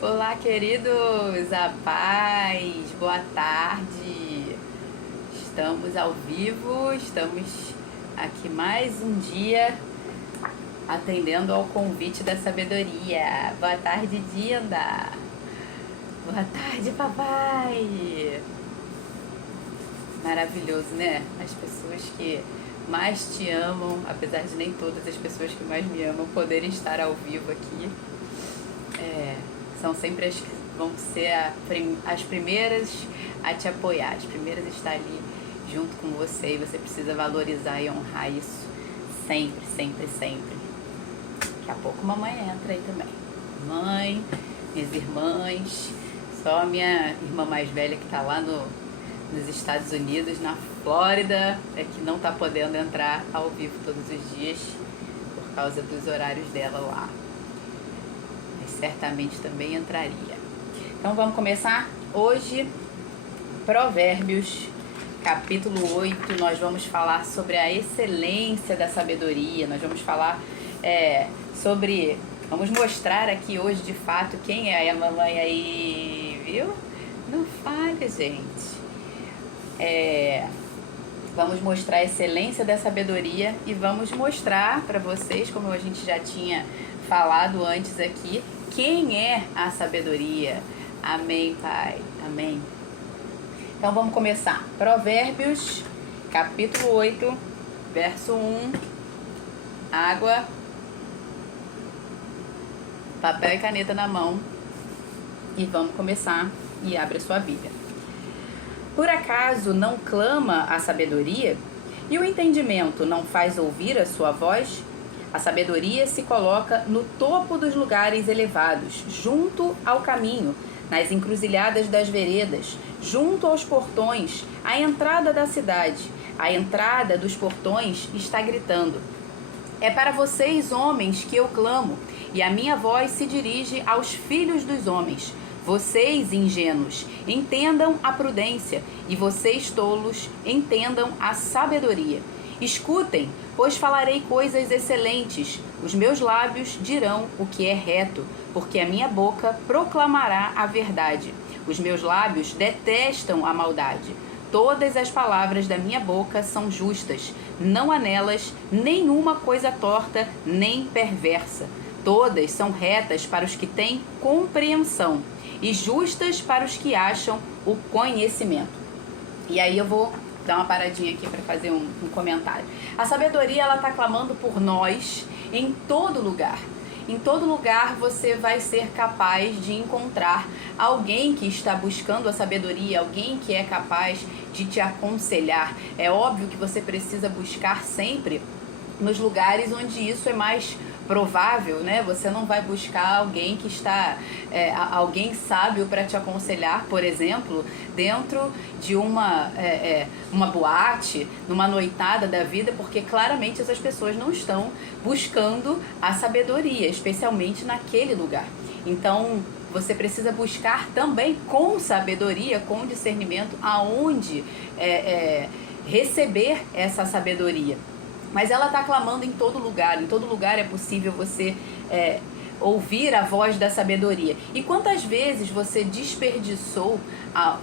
Olá, queridos, a paz, boa tarde. Estamos ao vivo, estamos aqui mais um dia atendendo ao convite da sabedoria. Boa tarde, Dinda. Boa tarde, papai. Maravilhoso, né? As pessoas que mais te amam, apesar de nem todas as pessoas que mais me amam poderem estar ao vivo aqui. São sempre as que vão ser as primeiras a te apoiar, as primeiras a estar ali junto com você, e você precisa valorizar e honrar isso sempre, sempre, sempre. Daqui a pouco mamãe entra aí também. Mãe, minhas irmãs, só a minha irmã mais velha que tá lá nos Estados Unidos, na Flórida, é que não tá podendo entrar ao vivo todos os dias por causa dos horários dela lá. Certamente também entraria. Então vamos começar hoje, Provérbios, capítulo 8. Nós vamos falar sobre a excelência da sabedoria, nós vamos falar vamos mostrar aqui hoje de fato quem é a mamãe aí, viu? Não falha, gente. Vamos mostrar a excelência da sabedoria e vamos mostrar para vocês, como a gente já tinha falado antes aqui, quem é a sabedoria. Amém, Pai. Amém. Então vamos começar. Provérbios, capítulo 8, verso 1. Água, papel e caneta na mão. E vamos começar. E abre a sua Bíblia. Por acaso não clama a sabedoria? E o entendimento não faz ouvir a sua voz? A sabedoria se coloca no topo dos lugares elevados, junto ao caminho, nas encruzilhadas das veredas, junto aos portões, à entrada da cidade. A entrada dos portões está gritando: é para vocês, homens, que eu clamo, e a minha voz se dirige aos filhos dos homens. Vocês, ingênuos, entendam a prudência, e vocês, tolos, entendam a sabedoria. Escutem, pois falarei coisas excelentes. Os meus lábios dirão o que é reto, porque a minha boca proclamará a verdade. Os meus lábios detestam a maldade. Todas as palavras da minha boca são justas. Não há nelas nenhuma coisa torta nem perversa. Todas são retas para os que têm compreensão e justas para os que acham o conhecimento. E aí eu vou dar uma paradinha aqui para fazer um comentário. A sabedoria, ela está clamando por nós em todo lugar. Em todo lugar você vai ser capaz de encontrar alguém que está buscando a sabedoria, alguém que é capaz de te aconselhar. É óbvio que você precisa buscar sempre nos lugares onde isso é mais provável, né? Você não vai buscar alguém que está, alguém sábio para te aconselhar, por exemplo, dentro de uma boate, numa noitada da vida, porque claramente essas pessoas não estão buscando a sabedoria, especialmente naquele lugar. Então, você precisa buscar também com sabedoria, com discernimento, aonde receber essa sabedoria. Mas ela está clamando em todo lugar é possível você ouvir a voz da sabedoria. E quantas vezes você desperdiçou,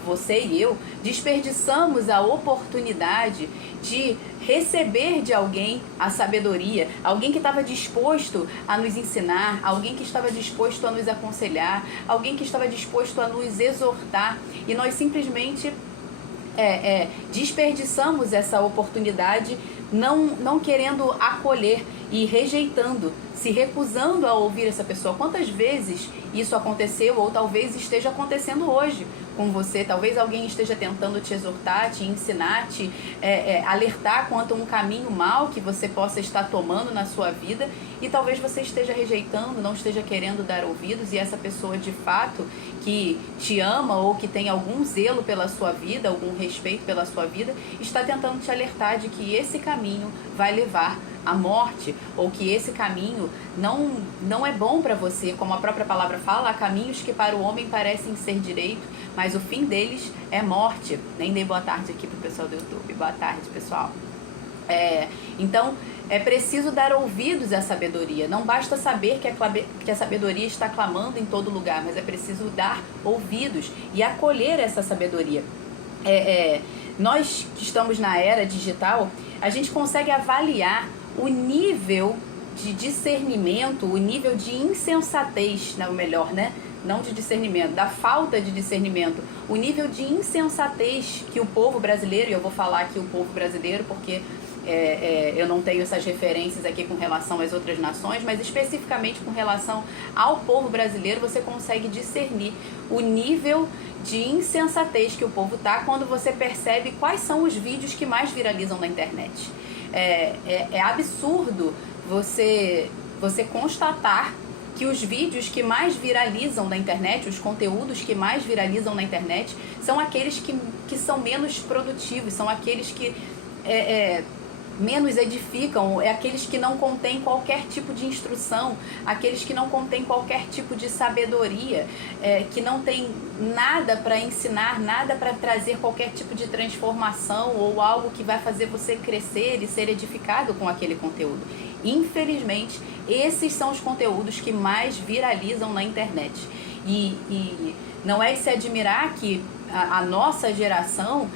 você e eu, desperdiçamos a oportunidade de receber de alguém a sabedoria, alguém que estava disposto a nos ensinar, alguém que estava disposto a nos aconselhar, alguém que estava disposto a nos exortar, e nós simplesmente desperdiçamos essa oportunidade, não querendo acolher e rejeitando, se recusando a ouvir essa pessoa. Quantas vezes isso aconteceu, ou talvez esteja acontecendo hoje com você? Talvez alguém esteja tentando te exortar, te ensinar, te alertar quanto a um caminho mau que você possa estar tomando na sua vida, e talvez você esteja rejeitando, não esteja querendo dar ouvidos, e essa pessoa de fato que te ama ou que tem algum zelo pela sua vida, algum respeito pela sua vida, está tentando te alertar de que esse caminho vai levar à morte, ou que esse caminho não é bom para você. Como a própria palavra fala, há caminhos que para o homem parecem ser direito, mas o fim deles é morte. Nem dei boa tarde aqui pro pessoal do YouTube. Boa tarde, pessoal. Então, É preciso dar ouvidos à sabedoria. Não basta saber que a sabedoria está clamando em todo lugar, mas é preciso dar ouvidos e acolher essa sabedoria. Nós que estamos na era digital, a gente consegue avaliar o nível de discernimento, o nível de insensatez, não, melhor, né? Não de discernimento, da falta de discernimento, o nível de insensatez que o povo brasileiro, e eu vou falar aqui o povo brasileiro porque eu não tenho essas referências aqui com relação às outras nações, mas especificamente com relação ao povo brasileiro, você consegue discernir o nível de insensatez que o povo tá quando você percebe quais são os vídeos que mais viralizam na internet. É absurdo você constatar que os vídeos que mais viralizam na internet, os conteúdos que mais viralizam na internet, são aqueles que são menos produtivos, são aqueles que menos edificam, aqueles que não contêm qualquer tipo de instrução, aqueles que não contêm qualquer tipo de sabedoria, que não tem nada para ensinar, nada para trazer qualquer tipo de transformação ou algo que vai fazer você crescer e ser edificado com aquele conteúdo. Infelizmente, esses são os conteúdos que mais viralizam na internet. E não é de se admirar que a nossa geração,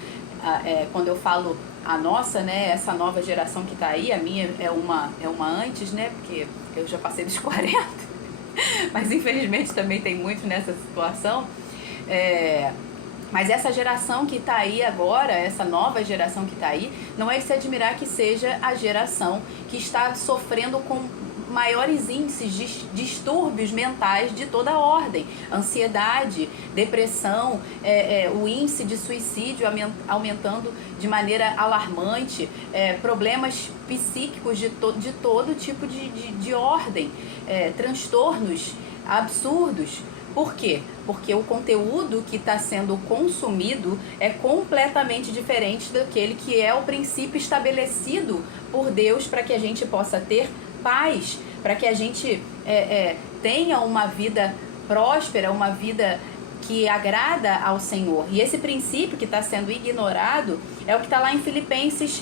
quando eu falo a nossa, né, essa nova geração que está aí, a minha é uma antes, né, porque eu já passei dos 40, mas infelizmente também tem muito nessa situação, mas essa geração que está aí agora, essa nova geração que está aí, não é de se admirar que seja a geração que está sofrendo com maiores índices de distúrbios mentais de toda ordem, ansiedade, depressão, o índice de suicídio aumentando de maneira alarmante, problemas psíquicos de todo tipo de ordem, transtornos absurdos. Por quê? Porque o conteúdo que está sendo consumido é completamente diferente daquele que é o princípio estabelecido por Deus para que a gente possa ter paz, para que a gente tenha uma vida próspera, uma vida que agrada ao Senhor. E esse princípio que está sendo ignorado é o que está lá em Filipenses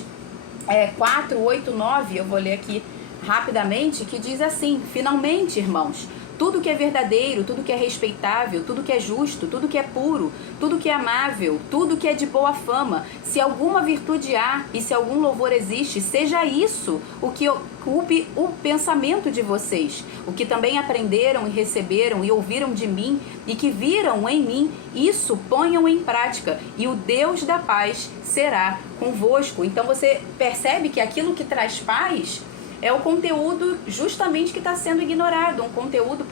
4, 8, 9, eu vou ler aqui rapidamente, que diz assim: finalmente, irmãos, tudo que é verdadeiro, tudo que é respeitável, tudo que é justo, tudo que é puro, tudo que é amável, tudo que é de boa fama, se alguma virtude há e se algum louvor existe, seja isso o que ocupe o pensamento de vocês. O que também aprenderam e receberam e ouviram de mim e que viram em mim, isso ponham em prática e o Deus da paz será convosco. Então você percebe que aquilo que traz paz é o conteúdo justamente que está sendo ignorado. Um conteúdo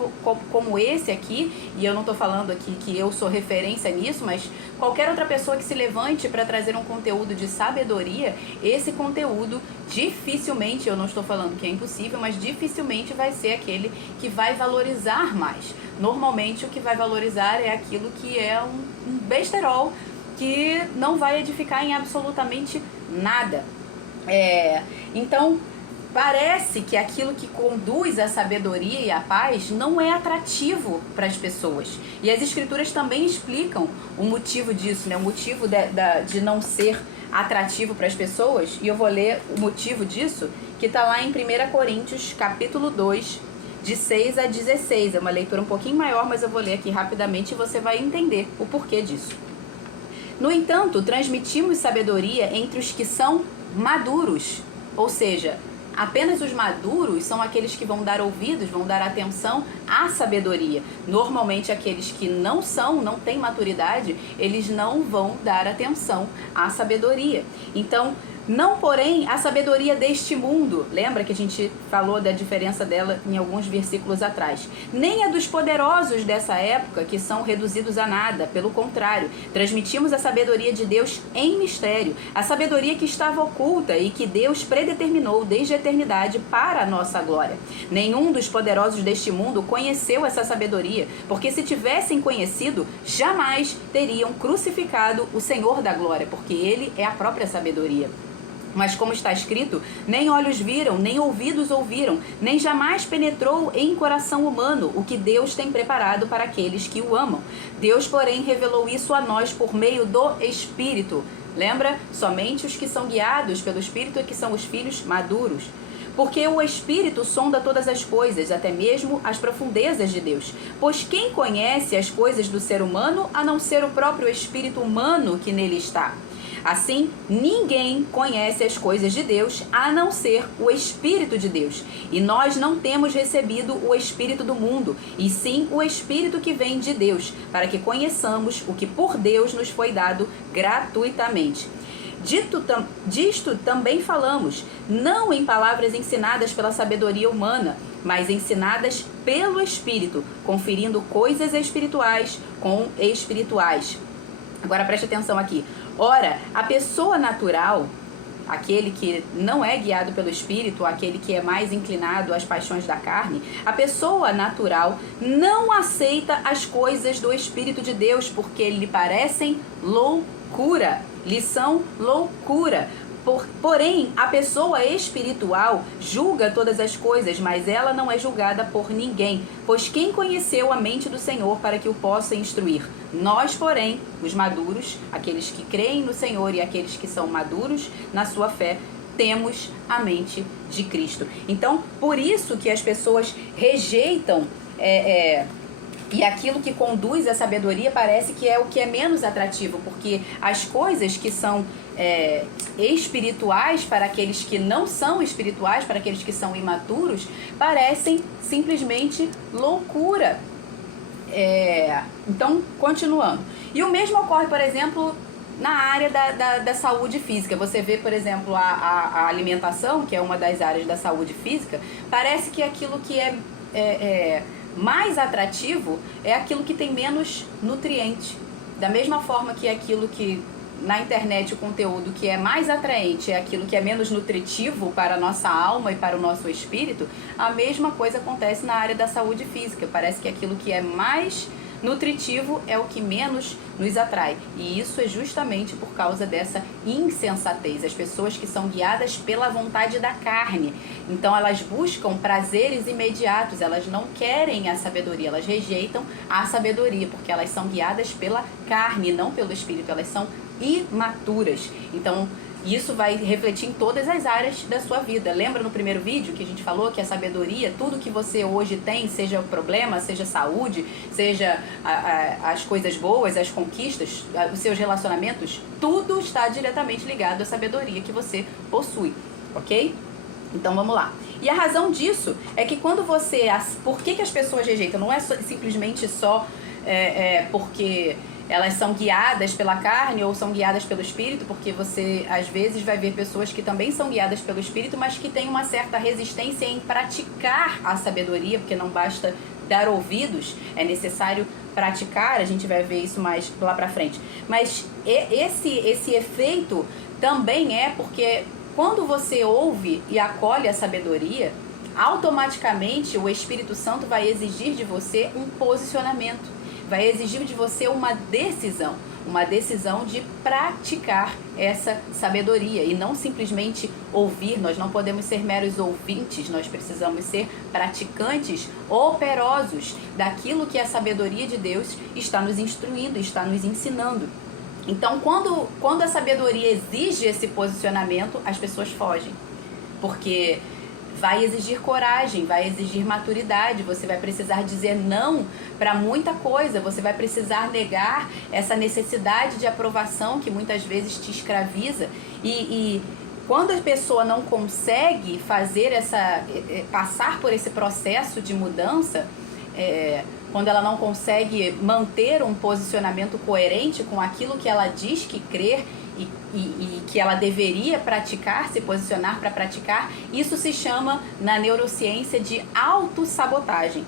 como esse aqui, e eu não estou falando aqui que eu sou referência nisso, mas qualquer outra pessoa que se levante para trazer um conteúdo de sabedoria, esse conteúdo dificilmente, eu não estou falando que é impossível, mas dificilmente vai ser aquele que vai valorizar mais. Normalmente o que vai valorizar é aquilo que é um besterol, que não vai edificar em absolutamente nada. Então, parece que aquilo que conduz à sabedoria e à paz não é atrativo para as pessoas. E as escrituras também explicam o motivo disso, né? O motivo de não ser atrativo para as pessoas. E eu vou ler o motivo disso, que está lá em 1 Coríntios, capítulo 2, de 6 a 16. É uma leitura um pouquinho maior, mas eu vou ler aqui rapidamente e você vai entender o porquê disso. No entanto, transmitimos sabedoria entre os que são maduros, ou seja, apenas os maduros são aqueles que vão dar ouvidos, vão dar atenção à sabedoria. Normalmente aqueles que não têm maturidade, eles não vão dar atenção à sabedoria. Então, não, porém, a sabedoria deste mundo. Lembra que a gente falou da diferença dela em alguns versículos atrás. Nem a dos poderosos dessa época, que são reduzidos a nada. Pelo contrário, transmitimos a sabedoria de Deus em mistério. A sabedoria que estava oculta e que Deus predeterminou desde a eternidade para a nossa glória. Nenhum dos poderosos deste mundo conheceu essa sabedoria, porque se tivessem conhecido, jamais teriam crucificado o Senhor da glória, porque Ele é a própria sabedoria. Mas como está escrito, nem olhos viram, nem ouvidos ouviram, nem jamais penetrou em coração humano o que Deus tem preparado para aqueles que o amam. Deus, porém, revelou isso a nós por meio do Espírito. Lembra? Somente os que são guiados pelo Espírito é que são os filhos maduros. Porque o Espírito sonda todas as coisas, até mesmo as profundezas de Deus. Pois quem conhece as coisas do ser humano, a não ser o próprio espírito humano que nele está? Assim, ninguém conhece as coisas de Deus, a não ser o Espírito de Deus. E nós não temos recebido o Espírito do mundo, e sim o Espírito que vem de Deus, para que conheçamos o que por Deus nos foi dado gratuitamente. Disto também falamos, não em palavras ensinadas pela sabedoria humana, mas ensinadas pelo Espírito, conferindo coisas espirituais com espirituais. Agora preste atenção aqui. Ora, a pessoa natural, aquele que não é guiado pelo Espírito, aquele que é mais inclinado às paixões da carne, a pessoa natural não aceita as coisas do Espírito de Deus, porque lhe parecem loucura, lhe são loucura. Porém, a pessoa espiritual julga todas as coisas, mas ela não é julgada por ninguém, pois quem conheceu a mente do Senhor para que o possa instruir? Nós, porém, os maduros, aqueles que creem no Senhor e aqueles que são maduros na sua fé, temos a mente de Cristo. Então, por isso que as pessoas rejeitam e aquilo que conduz à sabedoria parece que é o que é menos atrativo, porque as coisas que são espirituais para aqueles que não são espirituais, para aqueles que são imaturos, parecem simplesmente loucura. Então, continuando. E o mesmo ocorre, por exemplo, na área da saúde física. Você vê, por exemplo, a alimentação, que é uma das áreas da saúde física, parece que aquilo que é mais atrativo é aquilo que tem menos nutriente. Da mesma forma que aquilo que na internet o conteúdo que é mais atraente é aquilo que é menos nutritivo para a nossa alma e para o nosso espírito, a mesma coisa acontece na área da saúde física. Parece que aquilo que é mais nutritivo é o que menos nos atrai. E isso é justamente por causa dessa insensatez. As pessoas que são guiadas pela vontade da carne. Então elas buscam prazeres imediatos, elas não querem a sabedoria, elas rejeitam a sabedoria, porque elas são guiadas pela carne, não pelo espírito, elas são imaturas. Então isso vai refletir em todas as áreas da sua vida. Lembra no primeiro vídeo que a gente falou que a sabedoria, tudo que você hoje tem, seja o problema, seja saúde, seja as coisas boas, as conquistas, os seus relacionamentos, tudo está diretamente ligado à sabedoria que você possui, ok? Então vamos lá. E a razão disso é que quando você... Por que as pessoas rejeitam? Não é simplesmente só porque elas são guiadas pela carne ou são guiadas pelo espírito, porque você às vezes vai ver pessoas que também são guiadas pelo espírito, mas que têm uma certa resistência em praticar a sabedoria, porque não basta dar ouvidos, é necessário praticar. A gente vai ver isso mais lá pra frente. Mas esse efeito também é porque quando você ouve e acolhe a sabedoria, automaticamente o Espírito Santo vai exigir de você um posicionamento. Vai exigir de você uma decisão de praticar essa sabedoria e não simplesmente ouvir. Nós não podemos ser meros ouvintes, nós precisamos ser praticantes operosos daquilo que a sabedoria de Deus está nos instruindo, está nos ensinando. Então, quando a sabedoria exige esse posicionamento, as pessoas fogem, porque vai exigir coragem, vai exigir maturidade, você vai precisar dizer não para muita coisa, você vai precisar negar essa necessidade de aprovação que muitas vezes te escraviza. E quando a pessoa não consegue passar por esse processo de mudança, quando ela não consegue manter um posicionamento coerente com aquilo que ela diz que crer e que ela deveria praticar, se posicionar para praticar, isso se chama na neurociência de autossabotagem.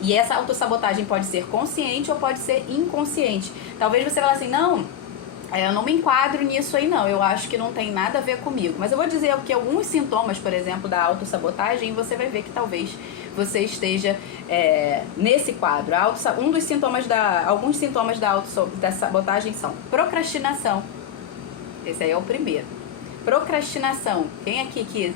E essa autossabotagem pode ser consciente ou pode ser inconsciente. Talvez você fale assim, não, eu não me enquadro nisso aí não, eu acho que não tem nada a ver comigo. Mas eu vou dizer que alguns sintomas, por exemplo, da autossabotagem, e você vai ver que talvez você esteja nesse quadro. Alguns sintomas da sabotagem são procrastinação. Esse aí é o primeiro. Procrastinação. Quem aqui que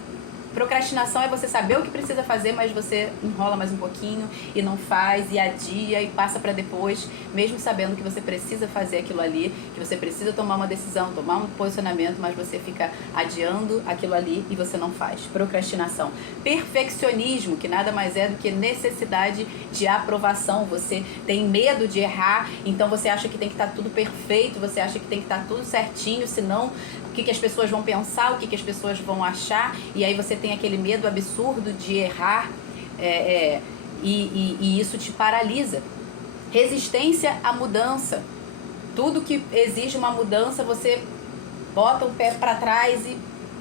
Procrastinação é você saber o que precisa fazer, mas você enrola mais um pouquinho e não faz, e adia e passa para depois, mesmo sabendo que você precisa fazer aquilo ali, que você precisa tomar uma decisão, tomar um posicionamento, mas você fica adiando aquilo ali e você não faz. Procrastinação. Perfeccionismo, que nada mais é do que necessidade de aprovação. Você tem medo de errar, então você acha que tem que estar tudo perfeito, você acha que tem que estar tudo certinho, senão o que as pessoas vão pensar, o que as pessoas vão achar, e aí você tem aquele medo absurdo de errar, e isso te paralisa. Resistência à mudança. Tudo que exige uma mudança, você bota o pé para trás e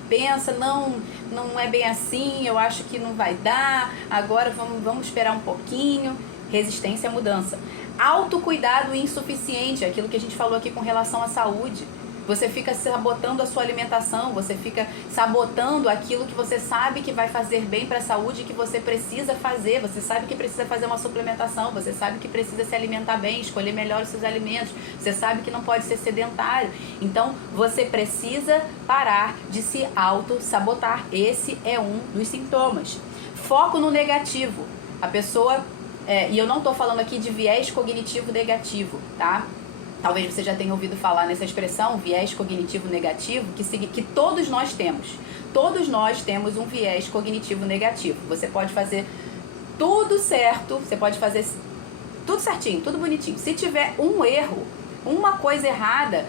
pensa, não é bem assim, eu acho que não vai dar, agora vamos esperar um pouquinho. Resistência à mudança. Autocuidado insuficiente, aquilo que a gente falou aqui com relação à saúde. Você fica sabotando a sua alimentação, você fica sabotando aquilo que você sabe que vai fazer bem para a saúde, que você precisa fazer. Você sabe que precisa fazer uma suplementação, você sabe que precisa se alimentar bem, escolher melhor os seus alimentos, você sabe que não pode ser sedentário. Então, você precisa parar de se auto-sabotar. Esse é um dos sintomas. Foco no negativo. A pessoa, e eu não estou falando aqui de viés cognitivo negativo, tá? Talvez você já tenha ouvido falar nessa expressão, viés cognitivo negativo, que todos nós temos. Todos nós temos um viés cognitivo negativo. Você pode fazer tudo certo, você pode fazer tudo certinho, tudo bonitinho. Se tiver um erro, uma coisa errada,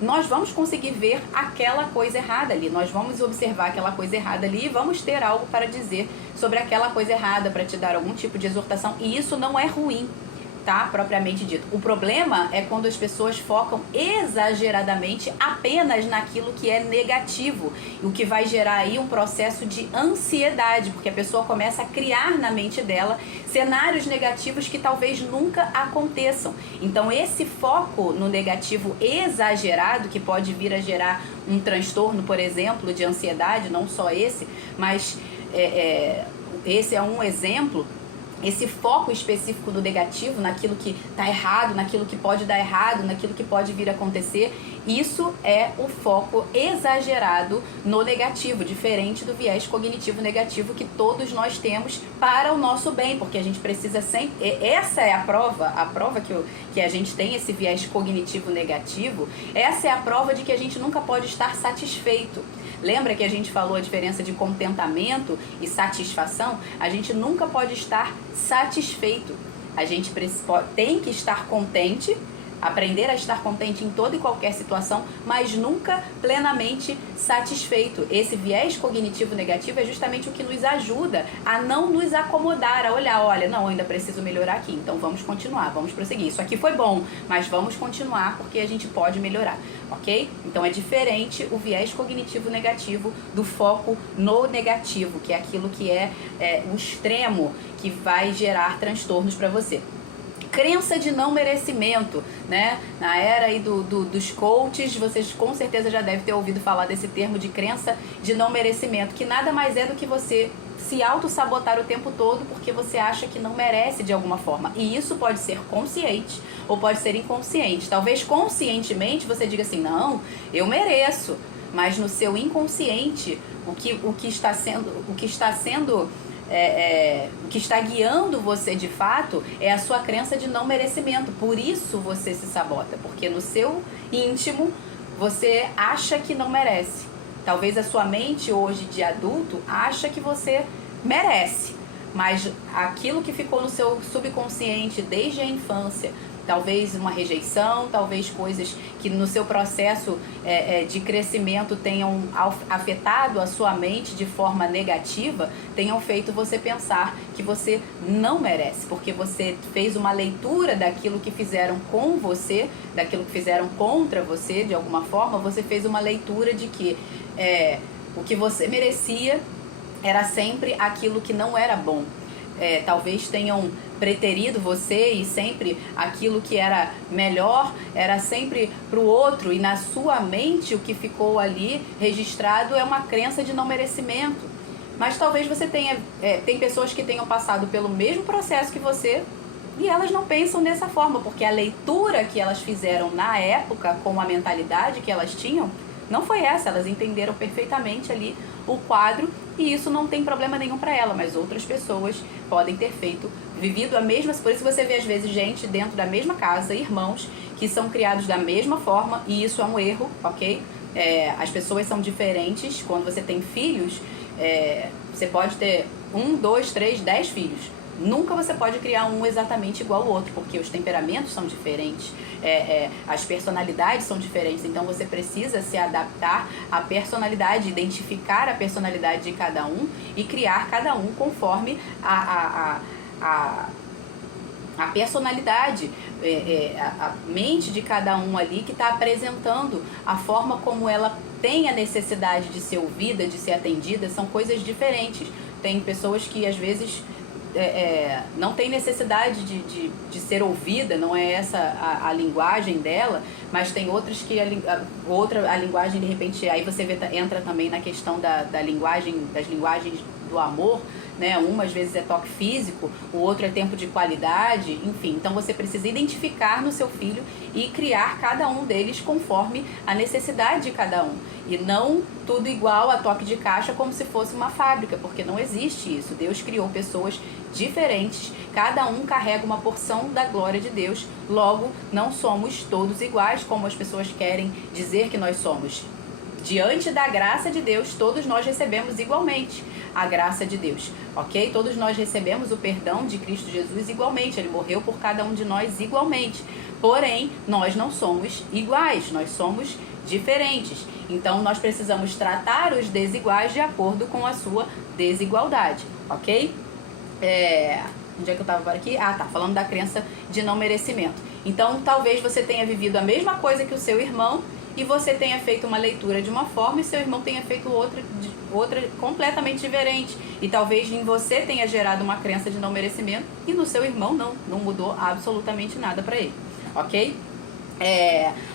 nós vamos conseguir ver aquela coisa errada ali. Nós vamos observar aquela coisa errada ali e vamos ter algo para dizer sobre aquela coisa errada, para te dar algum tipo de exortação. E isso não é ruim, tá? Propriamente dito. O problema é quando as pessoas focam exageradamente apenas naquilo que é negativo, o que vai gerar aí um processo de ansiedade, porque a pessoa começa a criar na mente dela cenários negativos que talvez nunca aconteçam. Então esse foco no negativo exagerado, que pode vir a gerar um transtorno, por exemplo, de ansiedade, não só esse, mas esse é um exemplo. Esse foco específico do negativo, naquilo que está errado, naquilo que pode dar errado, naquilo que pode vir a acontecer, isso é o foco exagerado no negativo, diferente do viés cognitivo negativo que todos nós temos para o nosso bem, porque a gente precisa sempre... Essa é a prova que a gente tem esse viés cognitivo negativo, essa é a prova de que a gente nunca pode estar satisfeito. Lembra que a gente falou a diferença de contentamento e satisfação? A gente nunca pode estar satisfeito. A gente tem que estar contente, aprender a estar contente em toda e qualquer situação, mas nunca plenamente satisfeito. Esse viés cognitivo negativo é justamente o que nos ajuda a não nos acomodar, a olhar, olha, não, eu ainda preciso melhorar aqui, então vamos continuar, vamos prosseguir. Isso aqui foi bom, mas vamos continuar porque a gente pode melhorar, ok? Então é diferente o viés cognitivo negativo do foco no negativo, que é aquilo que é o extremo que vai gerar transtornos para você. Crença de não merecimento, né? Na era aí dos coaches, vocês com certeza já devem ter ouvido falar desse termo de crença de não merecimento, que nada mais é do que você se auto-sabotar o tempo todo porque você acha que não merece de alguma forma. E isso pode ser consciente ou pode ser inconsciente. Talvez conscientemente você diga assim, não, eu mereço, mas no seu inconsciente, o que está guiando você de fato é a sua crença de não merecimento. Por isso você se sabota, porque no seu íntimo você acha que não merece. Talvez a sua mente hoje de adulto acha que você merece, mas aquilo que ficou no seu subconsciente desde a infância, talvez uma rejeição, talvez coisas que no seu processo de crescimento tenham afetado a sua mente de forma negativa, tenham feito você pensar que você não merece, porque você fez uma leitura daquilo que fizeram com você, daquilo que fizeram contra você, de alguma forma, você fez uma leitura de que o que você merecia era sempre aquilo que não era bom. Talvez tenham preterido você e sempre aquilo que era melhor era sempre para o outro, e na sua mente o que ficou ali registrado é uma crença de não merecimento. Mas talvez você tem pessoas que tenham passado pelo mesmo processo que você e elas não pensam dessa forma, porque a leitura que elas fizeram na época com a mentalidade que elas tinham não foi essa. Elas entenderam perfeitamente ali o quadro e isso não tem problema nenhum para ela, mas outras pessoas podem ter vivido a mesma. Por isso você vê às vezes gente dentro da mesma casa, irmãos, que são criados da mesma forma, e isso é um erro, ok? As pessoas são diferentes. Quando você tem filhos, você pode ter 1, 2, 3, 10 filhos. Nunca você pode criar um exatamente igual ao outro, porque os temperamentos são diferentes, as personalidades são diferentes. Então você precisa se adaptar à personalidade, identificar a personalidade de cada um e criar cada um conforme a personalidade, a mente de cada um ali, que está apresentando a forma como ela tem a necessidade de ser ouvida, de ser atendida. São coisas diferentes. Tem pessoas que às vezes não tem necessidade de ser ouvida, não é essa a linguagem dela, mas tem outras que a linguagem, de repente, aí você entra também na questão das linguagens do amor, né? Uma às vezes é toque físico, o outro é tempo de qualidade, enfim. Então você precisa identificar no seu filho e criar cada um deles conforme a necessidade de cada um, e não tudo igual a toque de caixa, como se fosse uma fábrica, porque não existe isso. Deus criou pessoas diferentes, cada um carrega uma porção da glória de Deus, logo não somos todos iguais, como as pessoas querem dizer que nós somos. Diante da graça de Deus, todos nós recebemos igualmente a graça de Deus, ok? Todos nós recebemos o perdão de Cristo Jesus igualmente. Ele morreu por cada um de nós igualmente. Porém, nós não somos iguais, nós somos diferentes. Então, nós precisamos tratar os desiguais de acordo com a sua desigualdade, ok? Onde é que eu estava agora aqui? Falando da crença de não merecimento. Então, talvez você tenha vivido a mesma coisa que o seu irmão, e você tenha feito uma leitura de uma forma e seu irmão tenha feito outra completamente diferente. E talvez em você tenha gerado uma crença de não merecimento e no seu irmão não mudou absolutamente nada para ele, ok?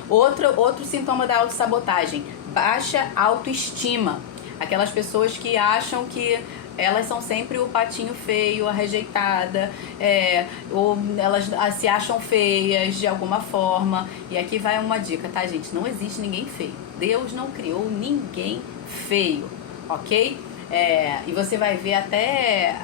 Outro sintoma da autossabotagem: baixa autoestima. Aquelas pessoas que acham que elas são sempre o patinho feio, a rejeitada, ou elas se acham feias de alguma forma. E aqui vai uma dica, tá, gente? Não existe ninguém feio. Deus não criou ninguém feio, ok? E você vai ver até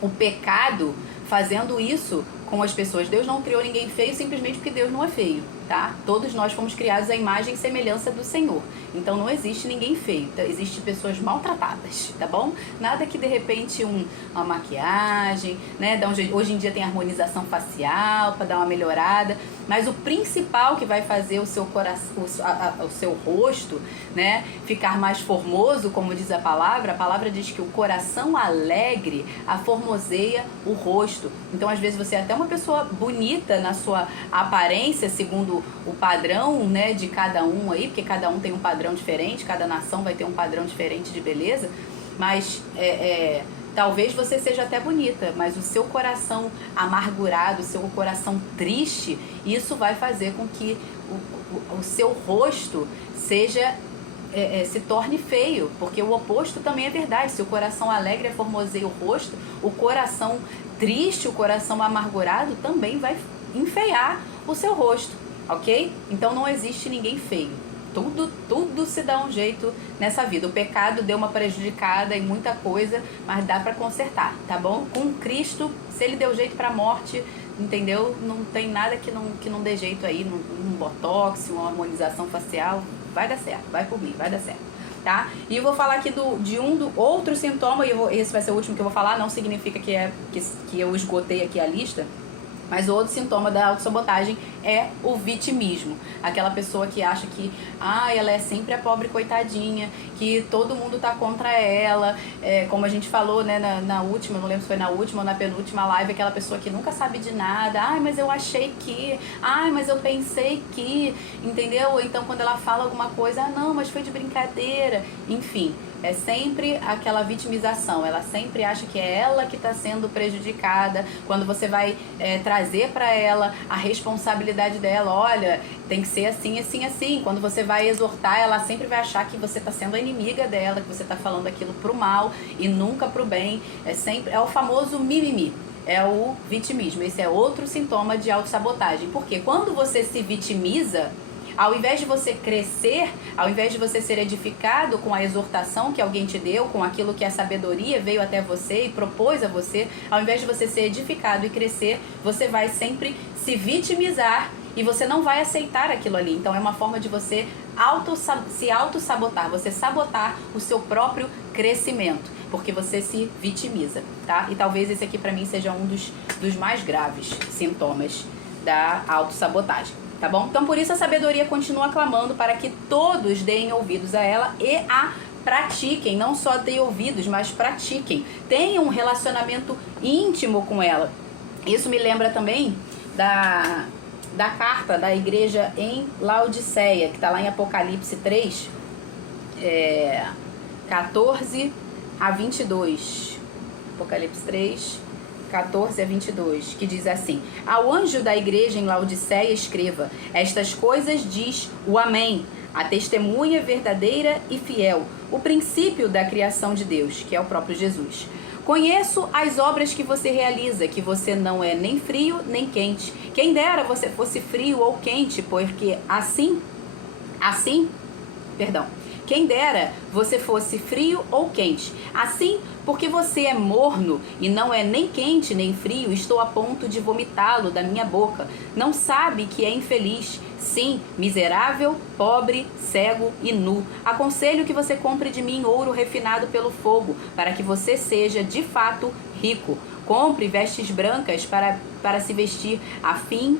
o pecado fazendo isso com as pessoas. Deus não criou ninguém feio simplesmente porque Deus não é feio, tá? Todos nós fomos criados à imagem e semelhança do Senhor. Então não existe ninguém feio, existem pessoas maltratadas, tá bom? Nada que de repente uma maquiagem, né? Hoje em dia tem harmonização facial para dar uma melhorada, mas o principal que vai fazer o seu coração, o seu rosto, né, ficar mais formoso, como diz a palavra diz que o coração alegre aformoseia o rosto. Então às vezes você é até uma pessoa bonita na sua aparência, segundo o padrão, né, de cada um aí, porque cada um tem um padrão diferente, cada nação vai ter um padrão diferente de beleza, mas talvez você seja até bonita, mas o seu coração amargurado, o seu coração triste, isso vai fazer com que o seu rosto se torne feio, porque o oposto também é verdade. Se o coração alegre formoseia o rosto, o coração triste, o coração amargurado também vai enfeiar o seu rosto, ok? Então não existe ninguém feio. Tudo se dá um jeito nessa vida. O pecado deu uma prejudicada em muita coisa, mas dá pra consertar, tá bom? Com Cristo, se ele deu jeito pra morte, entendeu? Não tem nada que não dê jeito aí, um botox, uma harmonização facial, vai dar certo, vai por mim, vai dar certo, tá? E eu vou falar aqui de outro sintoma, e esse vai ser o último que eu vou falar, não significa que eu esgotei aqui a lista. Mas o outro sintoma da autossabotagem é o vitimismo. Aquela pessoa que acha que ela é sempre a pobre coitadinha, que todo mundo tá contra ela. Como a gente falou, né, na última, não lembro se foi na última ou na penúltima live, aquela pessoa que nunca sabe de nada. Mas eu achei que... mas eu pensei que... Entendeu? Então quando ela fala alguma coisa, não, mas foi de brincadeira. Enfim, é sempre aquela vitimização. Ela sempre acha que é ela que está sendo prejudicada. Quando você vai trazer para ela a responsabilidade dela, olha, tem que ser assim, assim, assim. Quando você vai exortar, ela sempre vai achar que você está sendo a inimiga dela, que você está falando aquilo pro mal e nunca pro bem. É o famoso mimimi. É o vitimismo. Esse é outro sintoma de autossabotagem. Porque quando você se vitimiza, Ao invés de você crescer, ao invés de você ser edificado com a exortação que alguém te deu, com aquilo que a sabedoria veio até você e propôs a você, ao invés de você ser edificado e crescer, você vai sempre se vitimizar e você não vai aceitar aquilo ali. Então é uma forma de você se auto-sabotar, você sabotar o seu próprio crescimento, porque você se vitimiza, tá? E talvez esse aqui pra mim seja um dos mais graves sintomas da autossabotagem, tá bom? Então por isso a sabedoria continua clamando para que todos deem ouvidos a ela e a pratiquem, não só deem ouvidos, mas pratiquem, tenham um relacionamento íntimo com ela. Isso me lembra também da carta da igreja em Laodiceia, que está lá em Apocalipse 3, 14 a 22. Apocalipse 3, 14 a 22, que diz assim: ao anjo da igreja em Laodiceia escreva: estas coisas diz o Amém, a testemunha verdadeira e fiel, o princípio da criação de Deus, que é o próprio Jesus. Conheço as obras que você realiza, que você não é nem frio nem quente. Quem dera você fosse frio ou quente, porque quem dera você fosse frio ou quente. Assim, porque você é morno e não é nem quente nem frio, estou a ponto de vomitá-lo da minha boca. Não sabe que é infeliz, sim, miserável, pobre, cego e nu. Aconselho que você compre de mim ouro refinado pelo fogo, para que você seja de fato rico. Compre vestes brancas para se vestir, a fim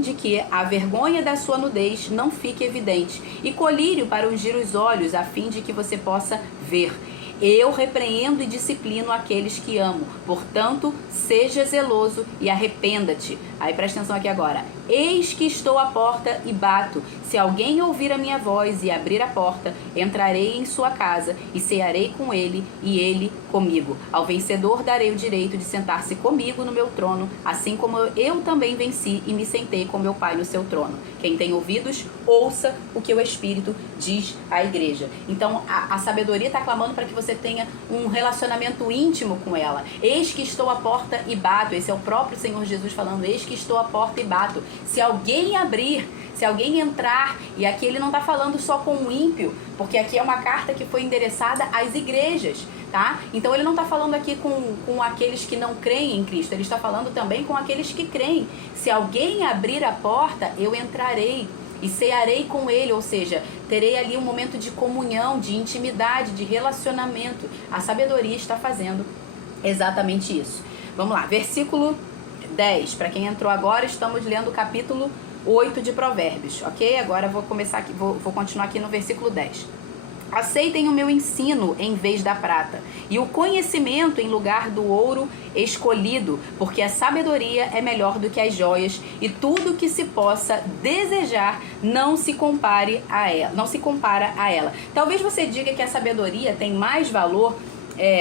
de que a vergonha da sua nudez não fique evidente, e colírio para ungir os olhos, a fim de que você possa ver. Eu repreendo e disciplino aqueles que amo, portanto, seja zeloso e arrependa-te. Aí presta atenção aqui agora. Eis que estou à porta e bato. Se alguém ouvir a minha voz e abrir a porta, entrarei em sua casa e cearei com ele e ele comigo. Ao vencedor darei o direito de sentar-se comigo no meu trono, assim como eu também venci e me sentei com meu Pai no seu trono. Quem tem ouvidos, ouça o que o Espírito diz à igreja. Então, a sabedoria está clamando para que você tenha um relacionamento íntimo com ela. Eis que estou à porta e bato. Esse é o próprio Senhor Jesus falando: eis que estou à porta e bato. Se alguém abrir, se alguém entrar, e aqui ele não está falando só com o ímpio, porque aqui é uma carta que foi endereçada às igrejas, tá? Então ele não está falando aqui com aqueles que não creem em Cristo, ele está falando também com aqueles que creem. Se alguém abrir a porta, eu entrarei e cearei com ele, ou seja, terei ali um momento de comunhão, de intimidade, de relacionamento. A sabedoria está fazendo exatamente isso. Vamos lá, versículo 10. Para quem entrou agora, estamos lendo o capítulo 8 de Provérbios, ok? Agora vou começar aqui, vou continuar aqui no versículo 10. Aceitem o meu ensino em vez da prata, e o conhecimento em lugar do ouro escolhido, porque a sabedoria é melhor do que as joias, e tudo que se possa desejar não se compara a ela. Talvez você diga que a sabedoria tem mais valor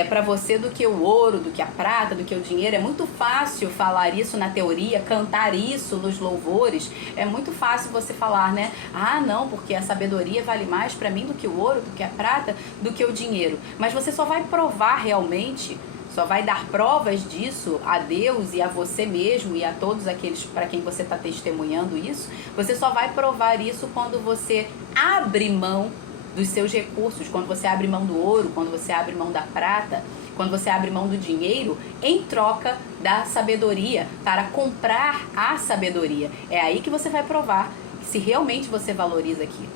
para você do que o ouro, do que a prata, do que o dinheiro. É muito fácil falar isso na teoria, cantar isso nos louvores. É muito fácil você falar, né? Ah, não, porque a sabedoria vale mais para mim do que o ouro, do que a prata, do que o dinheiro. Mas você só vai provar realmente, só vai dar provas disso a Deus e a você mesmo e a todos aqueles para quem você está testemunhando isso. Você só vai provar isso quando você abre mão dos seus recursos, quando você abre mão do ouro, quando você abre mão da prata, quando você abre mão do dinheiro em troca da sabedoria, para comprar a sabedoria. É aí que você vai provar se realmente você valoriza aquilo.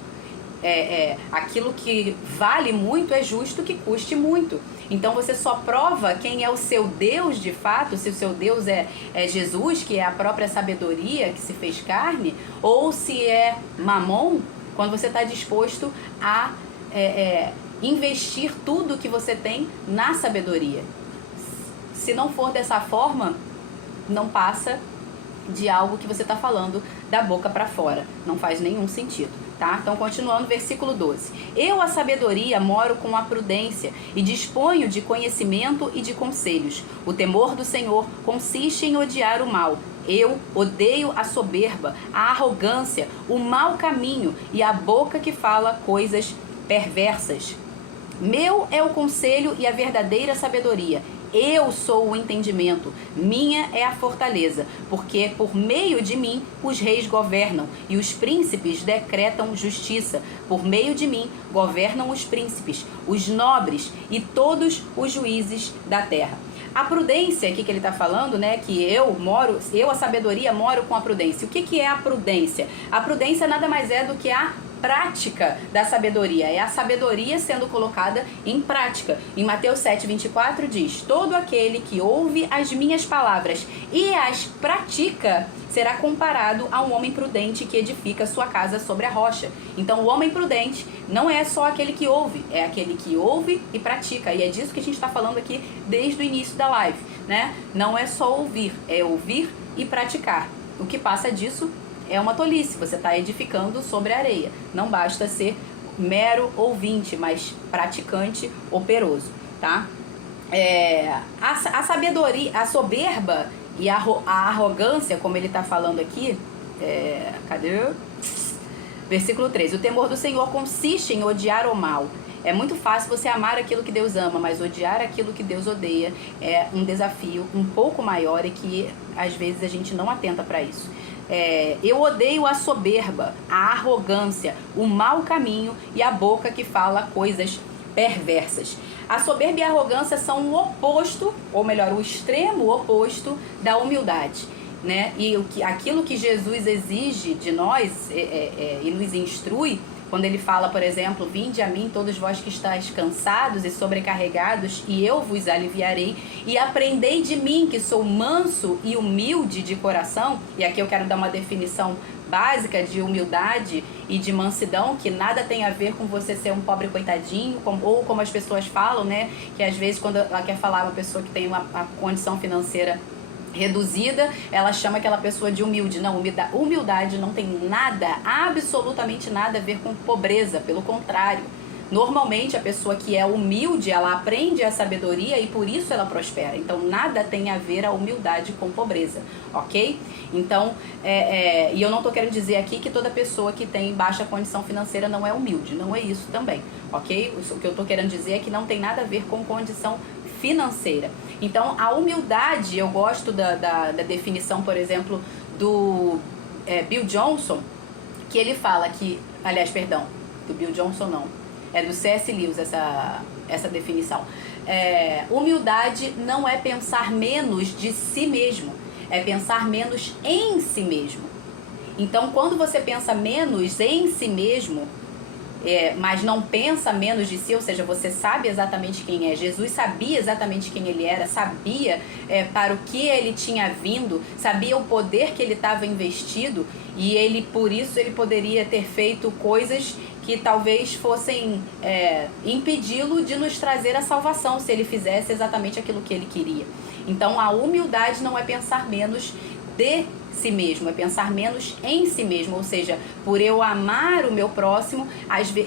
Aquilo que vale muito é justo que custe muito. Então você só prova quem é o seu Deus de fato, se o seu Deus é Jesus, que é a própria sabedoria que se fez carne, ou se é Mamon, quando você está disposto a investir tudo que você tem na sabedoria. Se não for dessa forma, não passa de algo que você está falando da boca para fora. Não faz nenhum sentido, tá? Então, continuando, versículo 12. Eu, a sabedoria, moro com a prudência e disponho de conhecimento e de conselhos. O temor do Senhor consiste em odiar o mal. Eu odeio a soberba, a arrogância, o mau caminho e a boca que fala coisas perversas. Meu é o conselho e a verdadeira sabedoria. Eu sou o entendimento, minha é a fortaleza, porque por meio de mim os reis governam e os príncipes decretam justiça. Por meio de mim governam os príncipes, os nobres e todos os juízes da terra. A prudência aqui que ele está falando, né, que eu, a sabedoria, moro com a prudência. O que é a prudência? A prudência nada mais é do que a prática da sabedoria, é a sabedoria sendo colocada em prática. Em Mateus 7:24 diz: todo aquele que ouve as minhas palavras e as pratica será comparado a um homem prudente que edifica sua casa sobre a rocha. Então o homem prudente não é só aquele que ouve, é aquele que ouve e pratica, e é disso que a gente está falando aqui desde o início da live, né? Não é só ouvir, é ouvir e praticar. O que passa disso é uma tolice, você está edificando sobre a areia. Não basta ser mero ouvinte, mas praticante operoso, tá? A sabedoria, a soberba e a arrogância, como ele está falando aqui, cadê? Versículo 3. O temor do Senhor consiste em odiar o mal. É muito fácil você amar aquilo que Deus ama, mas odiar aquilo que Deus odeia é um desafio um pouco maior e que às vezes a gente não atenta para isso. Eu odeio a soberba, a arrogância, o mau caminho e a boca que fala coisas perversas. A soberba e a arrogância são o oposto, ou melhor, o extremo oposto da humildade, né? E aquilo que Jesus exige de nós e nos instrui, quando ele fala, por exemplo, vinde a mim todos vós que estáis cansados e sobrecarregados, e eu vos aliviarei, e aprendei de mim, que sou manso e humilde de coração. E aqui eu quero dar uma definição básica de humildade e de mansidão, que nada tem a ver com você ser um pobre coitadinho, ou como as pessoas falam, né? Que às vezes quando ela quer falar uma pessoa que tem uma condição financeira reduzida, ela chama aquela pessoa de humilde. Não, humildade não tem nada, absolutamente nada a ver com pobreza, pelo contrário. Normalmente a pessoa que é humilde, ela aprende a sabedoria e por isso ela prospera. Então nada tem a ver a humildade com pobreza, ok? Então, e eu não tô querendo dizer aqui que toda pessoa que tem baixa condição financeira não é humilde, não é isso também, ok? O que eu tô querendo dizer é que não tem nada a ver com condição financeira. Então, a humildade, eu gosto da definição, por exemplo, do Bill Johnson, que ele fala que, aliás, perdão, do Bill Johnson não, é do C.S. Lewis essa definição. Humildade não é pensar menos de si mesmo, é pensar menos em si mesmo. Então, quando você pensa menos em si mesmo, mas não pensa menos de si, ou seja, você sabe exatamente quem é. Jesus sabia exatamente quem ele era, sabia para o que ele tinha vindo, sabia o poder que ele estava investido, e ele, por isso, ele poderia ter feito coisas que talvez fossem impedi-lo de nos trazer a salvação, se ele fizesse exatamente aquilo que ele queria. Então, a humildade não é pensar menos de si mesmo, é pensar menos em si mesmo, ou seja, por eu amar o meu próximo,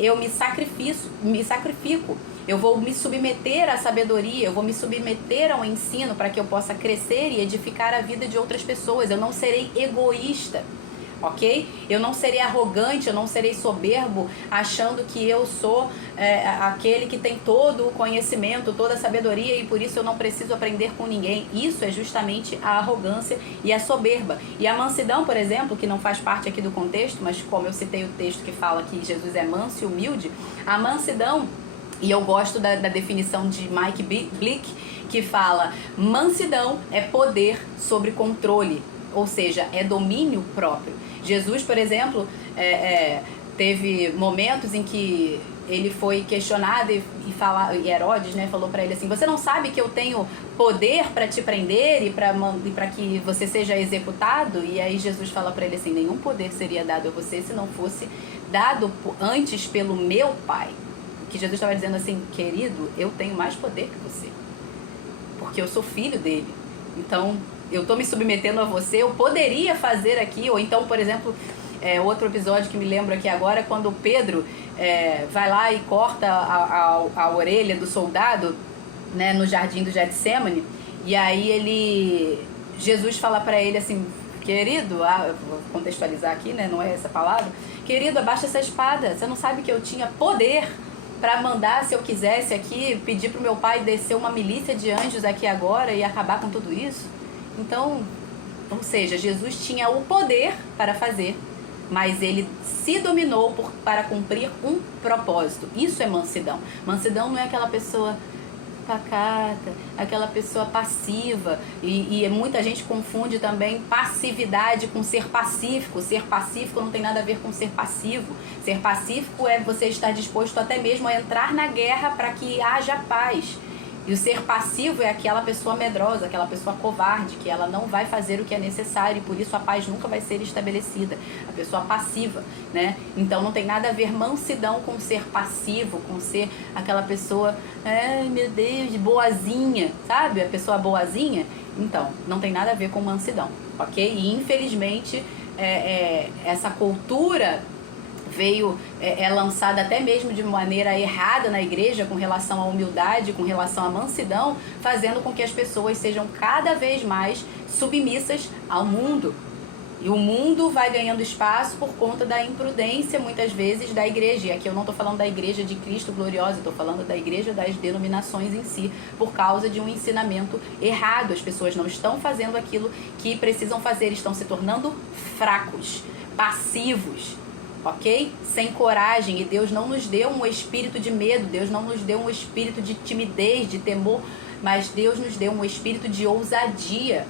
eu me sacrifico, eu vou me submeter à sabedoria, eu vou me submeter ao ensino para que eu possa crescer e edificar a vida de outras pessoas. Eu não serei egoísta, ok? Eu não serei arrogante, eu não serei soberbo, achando que eu sou aquele que tem todo o conhecimento, toda a sabedoria, e por isso eu não preciso aprender com ninguém. Isso é justamente a arrogância e a soberba. E a mansidão, por exemplo, que não faz parte aqui do contexto, mas como eu citei o texto que fala que Jesus é manso e humilde, a mansidão, e eu gosto da definição de Mike Blick, que fala: mansidão é poder sobre controle, ou seja, é domínio próprio. Jesus, por exemplo, teve momentos em que ele foi questionado e Herodes, né, falou para ele assim: você não sabe que eu tenho poder para te prender e para que você seja executado? E aí Jesus fala para ele assim: nenhum poder seria dado a você se não fosse dado antes pelo meu Pai. Que Jesus estava dizendo assim: querido, eu tenho mais poder que você, porque eu sou filho dele. Então, eu estou me submetendo a você, eu poderia fazer aqui. Ou então, por exemplo, outro episódio que me lembro aqui agora, quando Pedro vai lá e corta a orelha do soldado, né, no jardim do Getsêmani, e aí Jesus fala para ele assim: querido, vou contextualizar aqui, né, não é essa palavra, querido, abaixa essa espada, você não sabe que eu tinha poder para mandar, se eu quisesse aqui, pedir pro meu pai descer uma milícia de anjos aqui agora e acabar com tudo isso? Então, ou seja, Jesus tinha o poder para fazer, mas ele se dominou para cumprir um propósito. Isso é mansidão. Mansidão não é aquela pessoa pacata, aquela pessoa passiva, e muita gente confunde também passividade com ser pacífico. Ser pacífico não tem nada a ver com ser passivo. Ser pacífico é você estar disposto até mesmo a entrar na guerra para que haja paz. E o ser passivo é aquela pessoa medrosa, aquela pessoa covarde, que ela não vai fazer o que é necessário e por isso a paz nunca vai ser estabelecida. A pessoa passiva, né? Então não tem nada a ver mansidão com ser passivo, com ser aquela pessoa, ai meu Deus, boazinha, sabe? A pessoa boazinha. Então, não tem nada a ver com mansidão, ok? E infelizmente essa cultura é lançada até mesmo de maneira errada na igreja com relação à humildade, com relação à mansidão, fazendo com que as pessoas sejam cada vez mais submissas ao mundo. E o mundo vai ganhando espaço por conta da imprudência, muitas vezes, da igreja. E aqui eu não estou falando da igreja de Cristo gloriosa, estou falando da igreja das denominações em si, por causa de um ensinamento errado. As pessoas não estão fazendo aquilo que precisam fazer, estão se tornando fracos, passivos, ok? Sem coragem. E Deus não nos deu um espírito de medo, Deus não nos deu um espírito de timidez, de temor, mas Deus nos deu um espírito de ousadia,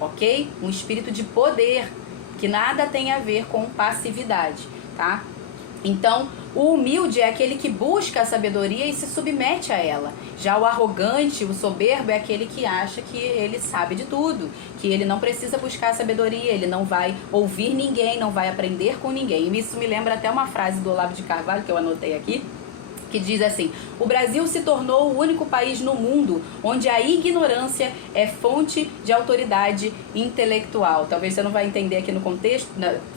ok? Um espírito de poder, que nada tem a ver com passividade, tá? Então, o humilde é aquele que busca a sabedoria e se submete a ela. Já o arrogante, o soberbo, é aquele que acha que ele sabe de tudo, que ele não precisa buscar a sabedoria, ele não vai ouvir ninguém, não vai aprender com ninguém. E isso me lembra até uma frase do Olavo de Carvalho, que eu anotei aqui, que diz assim: o Brasil se tornou o único país no mundo onde a ignorância é fonte de autoridade intelectual. Talvez você não vai entender aqui no contexto,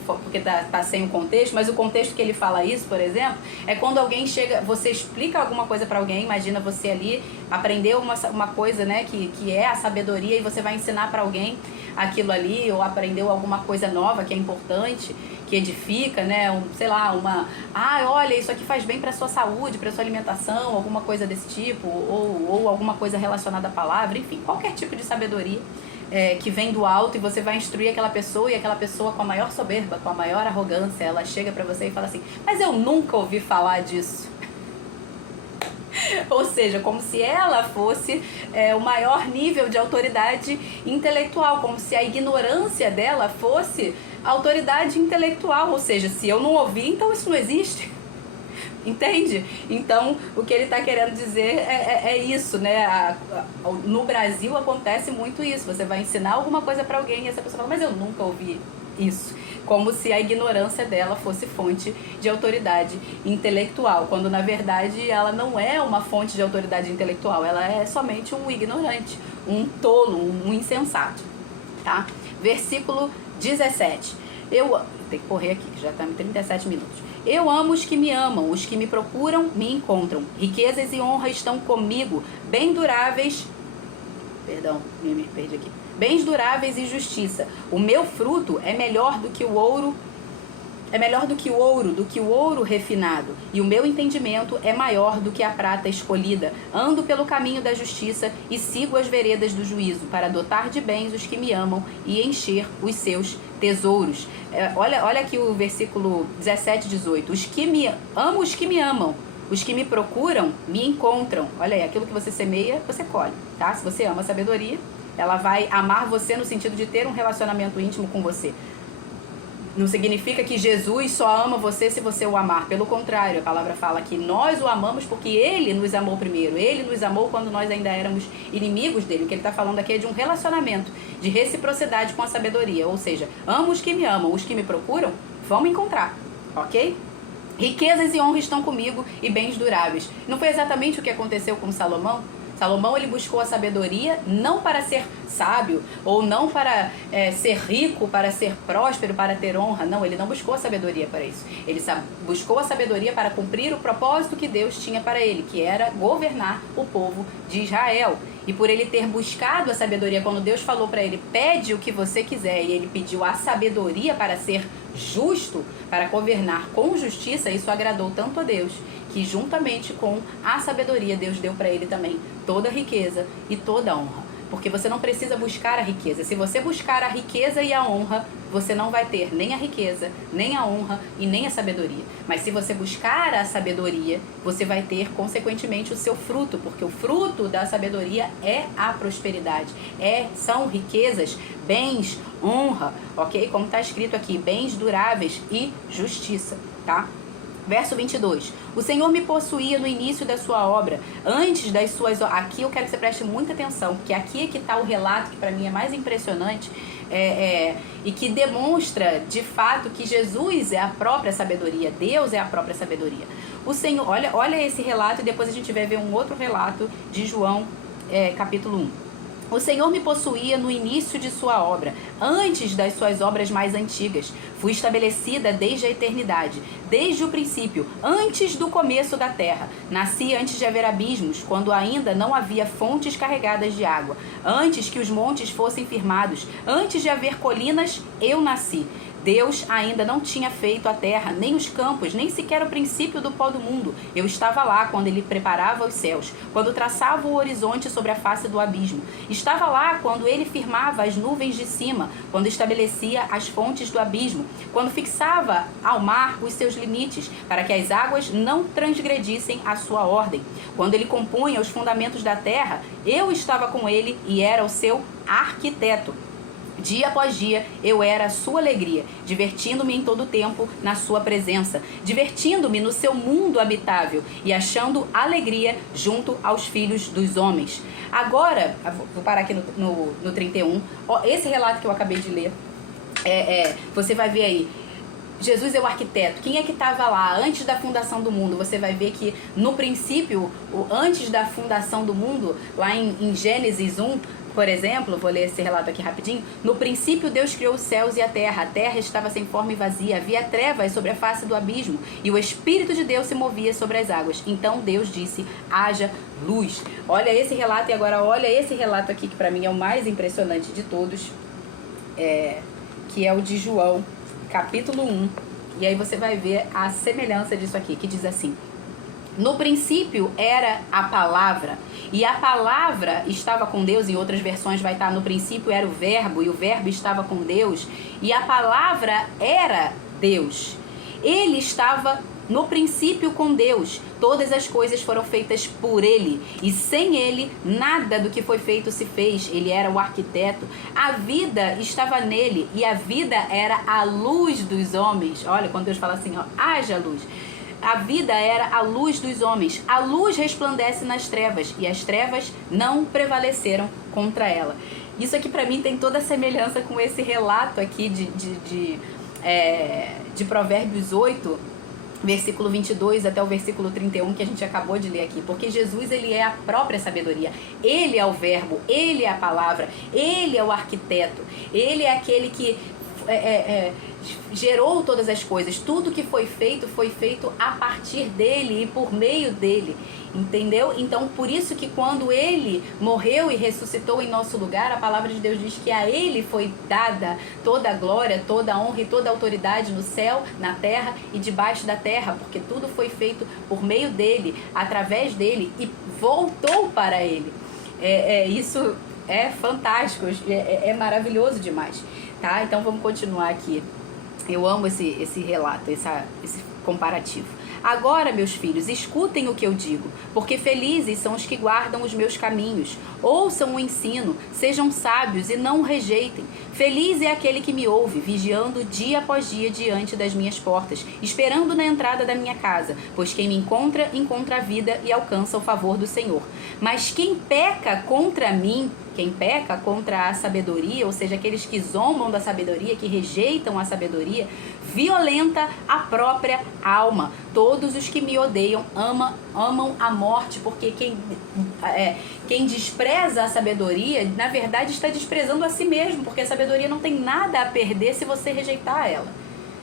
porque tá sem o contexto, mas o contexto que ele fala isso, por exemplo, é quando alguém chega, você explica alguma coisa para alguém, imagina você ali, aprendeu uma coisa, né, que é a sabedoria, e você vai ensinar para alguém aquilo ali, ou aprendeu alguma coisa nova que é importante, que edifica, né, sei lá, olha, isso aqui faz bem para sua saúde, para sua alimentação, alguma coisa desse tipo, ou alguma coisa relacionada à palavra, enfim, qualquer tipo de sabedoria que vem do alto, e você vai instruir aquela pessoa, e aquela pessoa com a maior soberba, com a maior arrogância, ela chega para você e fala assim: mas eu nunca ouvi falar disso. Ou seja, como se ela fosse o maior nível de autoridade intelectual, como se a ignorância dela fosse autoridade intelectual. Ou seja, se eu não ouvi, então isso não existe. Entende? Então, o que ele está querendo dizer é isso, né? No Brasil acontece muito isso. Você vai ensinar alguma coisa para alguém e essa pessoa fala: mas eu nunca ouvi isso. Como se a ignorância dela fosse fonte de autoridade intelectual, quando na verdade ela não é uma fonte de autoridade intelectual, ela é somente um ignorante, um tolo, um insensato, tá? Versículo 17. Tenho que correr aqui, que já está em 37 minutos. Eu amo os que me amam, os que me procuram me encontram. Riquezas e honra estão comigo, bem duráveis. Perdão, me perdi aqui. Bens duráveis e justiça. O meu fruto é melhor do que o ouro, do que o ouro refinado, e o meu entendimento é maior do que a prata escolhida. Ando pelo caminho da justiça e sigo as veredas do juízo, para dotar de bens os que me amam e encher os seus tesouros. Olha aqui o versículo 17 e 18. Os que me amam, os que me procuram me encontram. Olha aí, aquilo que você semeia, você colhe, tá? Se você ama a sabedoria, ela vai amar você no sentido de ter um relacionamento íntimo com você. Não significa que Jesus só ama você se você o amar. Pelo contrário, a palavra fala que nós o amamos porque Ele nos amou primeiro. Ele nos amou quando nós ainda éramos inimigos dele. O que ele está falando aqui é de um relacionamento, de reciprocidade com a sabedoria. Ou seja, amo os que me amam, os que me procuram vão me encontrar, ok? Riquezas e honra estão comigo e bens duráveis. Não foi exatamente o que aconteceu com Salomão? Salomão, ele buscou a sabedoria não para ser sábio, ou não para ser rico, para ser próspero, para ter honra. Não, ele não buscou a sabedoria para isso. Ele buscou a sabedoria para cumprir o propósito que Deus tinha para ele, que era governar o povo de Israel. E por ele ter buscado a sabedoria, quando Deus falou para ele: pede o que você quiser, e ele pediu a sabedoria para ser justo, para governar com justiça, isso agradou tanto a Deus, que juntamente com a sabedoria, Deus deu para ele também toda a riqueza e toda a honra. Porque você não precisa buscar a riqueza. Se você buscar a riqueza e a honra, você não vai ter nem a riqueza, nem a honra e nem a sabedoria. Mas se você buscar a sabedoria, você vai ter, consequentemente, o seu fruto. Porque o fruto da sabedoria é a prosperidade. São riquezas, bens, honra, ok? Como está escrito aqui, bens duráveis e justiça, tá? Verso 22. O Senhor me possuía no início da sua obra, antes das suas... Aqui eu quero que você preste muita atenção, porque aqui é que está o relato que para mim é mais impressionante e que demonstra de fato que Jesus é a própria sabedoria, Deus é a própria sabedoria. O Senhor, olha esse relato e depois a gente vai ver um outro relato de João, capítulo 1. O Senhor me possuía no início de sua obra, antes das suas obras mais antigas. Fui estabelecida desde a eternidade, desde o princípio, antes do começo da terra. Nasci antes de haver abismos, quando ainda não havia fontes carregadas de água. Antes que os montes fossem firmados, antes de haver colinas, eu nasci. Deus ainda não tinha feito a terra, nem os campos, nem sequer o princípio do pó do mundo. Eu estava lá quando ele preparava os céus, quando traçava o horizonte sobre a face do abismo. Estava lá quando ele firmava as nuvens de cima, quando estabelecia as fontes do abismo, quando fixava ao mar os seus limites, para que as águas não transgredissem a sua ordem. Quando ele compunha os fundamentos da terra, eu estava com ele e era o seu arquiteto. Dia após dia eu era a sua alegria, divertindo-me em todo o tempo na sua presença, divertindo-me no seu mundo habitável e achando alegria junto aos filhos dos homens. Agora, vou parar aqui no 31, esse relato que eu acabei de ler, você vai ver aí, Jesus é o arquiteto. Quem é que estava lá antes da fundação do mundo? Você vai ver que no princípio, antes da fundação do mundo, lá em Gênesis 1, por exemplo, vou ler esse relato aqui rapidinho. No princípio Deus criou os céus e a terra estava sem forma e vazia, havia trevas sobre a face do abismo, e o Espírito de Deus se movia sobre as águas. Então Deus disse, haja luz. Olha esse relato, e agora olha esse relato aqui, que para mim é o mais impressionante de todos, que é o de João, capítulo 1. E aí você vai ver a semelhança disso aqui, que diz assim: no princípio era a palavra, e a palavra estava com Deus. Em outras versões vai estar, no princípio era o verbo, e o verbo estava com Deus, e a palavra era Deus. Ele estava no princípio com Deus. Todas as coisas foram feitas por ele, e sem ele nada do que foi feito se fez. Ele era o arquiteto. A vida estava nele, e a vida era a luz dos homens. Olha, quando Deus fala assim, haja luz. A vida era a luz dos homens. A luz resplandece nas trevas, e as trevas não prevaleceram contra ela. Isso aqui para mim tem toda a semelhança com esse relato aqui de Provérbios 8, versículo 22 até o versículo 31, que a gente acabou de ler aqui. Porque Jesus, ele é a própria sabedoria. Ele é o verbo, ele é a palavra, ele é o arquiteto. Ele é aquele que gerou todas as coisas. Tudo que foi feito a partir dele e por meio dele, entendeu? Então, por isso que quando ele morreu e ressuscitou em nosso lugar, a palavra de Deus diz que a ele foi dada toda a glória, toda a honra e toda a autoridade no céu, na terra e debaixo da terra, porque tudo foi feito por meio dele, através dele, e voltou para ele. Isso é fantástico, é maravilhoso demais, tá? Então vamos continuar aqui. Eu amo esse relato, esse comparativo. Agora, meus filhos, escutem o que eu digo, porque felizes são os que guardam os meus caminhos. Ouçam o ensino, sejam sábios e não o rejeitem. Feliz é aquele que me ouve, vigiando dia após dia diante das minhas portas, esperando na entrada da minha casa, pois quem me encontra, encontra a vida e alcança o favor do Senhor. Mas quem peca contra mim, quem peca contra a sabedoria, ou seja, aqueles que zombam da sabedoria, que rejeitam a sabedoria, violenta a própria alma. Todos os que me odeiam amam a morte, porque quem despreza a sabedoria, na verdade está desprezando a si mesmo, porque a sabedoria não tem nada a perder se você rejeitar ela.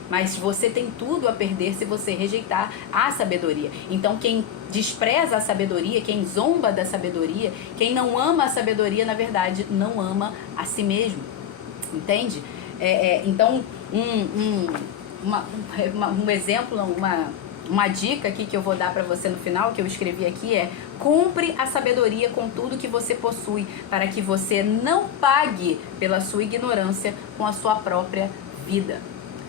Mas você tem tudo a perder se você rejeitar a sabedoria. Então, quem despreza a sabedoria, quem zomba da sabedoria, quem não ama a sabedoria, na verdade, não ama a si mesmo. Entende? Então, um exemplo, Uma dica aqui que eu vou dar para você no final, que eu escrevi aqui, é: compre a sabedoria com tudo que você possui, para que você não pague pela sua ignorância com a sua própria vida.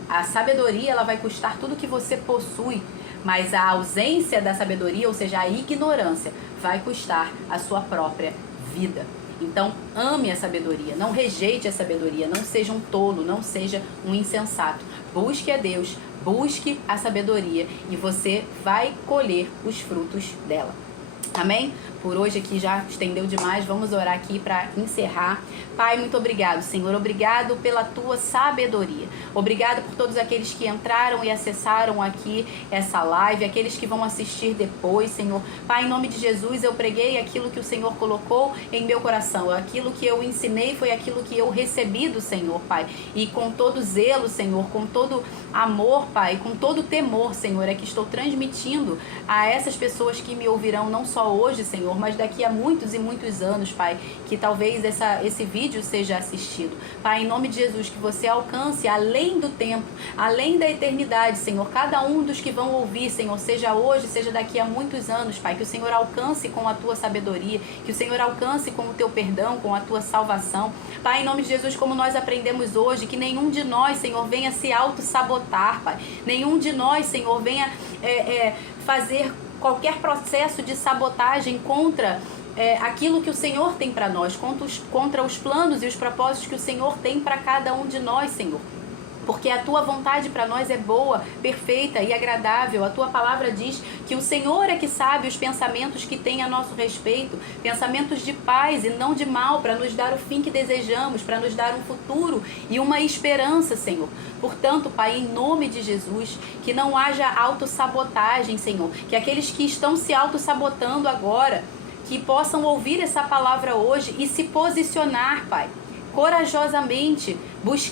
A sabedoria, ela vai custar tudo que você possui, mas a ausência da sabedoria, ou seja, a ignorância, vai custar a sua própria vida. Então, ame a sabedoria, não rejeite a sabedoria, não seja um tolo, não seja um insensato. Busque a Deus, busque a sabedoria e você vai colher os frutos dela. Amém? Por hoje aqui já estendeu demais, vamos orar aqui para encerrar. Pai, muito obrigado, Senhor. Obrigado pela tua sabedoria. Obrigado por todos aqueles que entraram e acessaram aqui essa live, aqueles que vão assistir depois, Senhor. Pai, em nome de Jesus, eu preguei aquilo que o Senhor colocou em meu coração. Aquilo que eu ensinei foi aquilo que eu recebi do Senhor, Pai. E com todo zelo, Senhor, com todo amor, Pai, com todo temor, Senhor, é que estou transmitindo a essas pessoas que me ouvirão não só hoje, Senhor, mas daqui a muitos e muitos anos, Pai, que talvez esse vídeo seja assistido. Pai, em nome de Jesus, que você alcance além do tempo, além da eternidade, Senhor, cada um dos que vão ouvir, Senhor, seja hoje, seja daqui a muitos anos, Pai, que o Senhor alcance com a tua sabedoria, que o Senhor alcance com o teu perdão, com a tua salvação. Pai, em nome de Jesus, como nós aprendemos hoje, que nenhum de nós, Senhor, venha se auto-sabotar, Pai. Nenhum de nós, Senhor, venha fazer qualquer processo de sabotagem contra aquilo que o Senhor tem para nós, contra os planos e os propósitos que o Senhor tem para cada um de nós, Senhor. Porque a tua vontade para nós é boa, perfeita e agradável. A tua palavra diz que o Senhor é que sabe os pensamentos que tem a nosso respeito, pensamentos de paz e não de mal, para nos dar o fim que desejamos, para nos dar um futuro e uma esperança, Senhor. Portanto, Pai, em nome de Jesus, que não haja autossabotagem, Senhor, que aqueles que estão se autossabotando agora, que possam ouvir essa palavra hoje e se posicionar, Pai, corajosamente,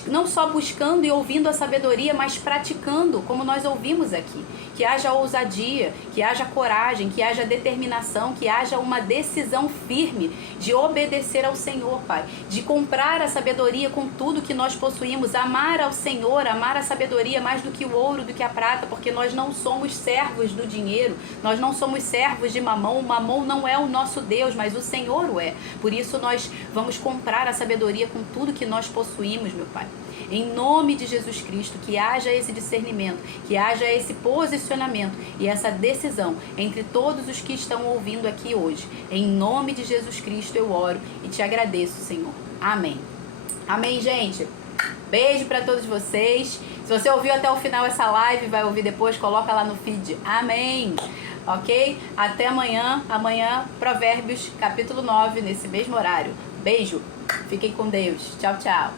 não só buscando e ouvindo a sabedoria, mas praticando, como nós ouvimos aqui. Que haja ousadia, que haja coragem, que haja determinação, que haja uma decisão firme de obedecer ao Senhor, Pai. De comprar a sabedoria com tudo que nós possuímos, amar ao Senhor, amar a sabedoria mais do que o ouro, do que a prata, porque nós não somos servos do dinheiro, nós não somos servos de Mamon. O Mamon não é o nosso Deus, mas o Senhor o é. Por isso nós vamos comprar a sabedoria com tudo que nós possuímos, meu Pai. Em nome de Jesus Cristo, que haja esse discernimento, que haja esse posicionamento e essa decisão entre todos os que estão ouvindo aqui hoje. Em nome de Jesus Cristo eu oro e te agradeço, Senhor. Amém. Amém, gente. Beijo para todos vocês. Se você ouviu até o final essa live, vai ouvir depois, coloca lá no feed. Amém. Ok? Até amanhã. Amanhã, Provérbios, capítulo 9, nesse mesmo horário. Beijo. Fiquem com Deus. Tchau, tchau.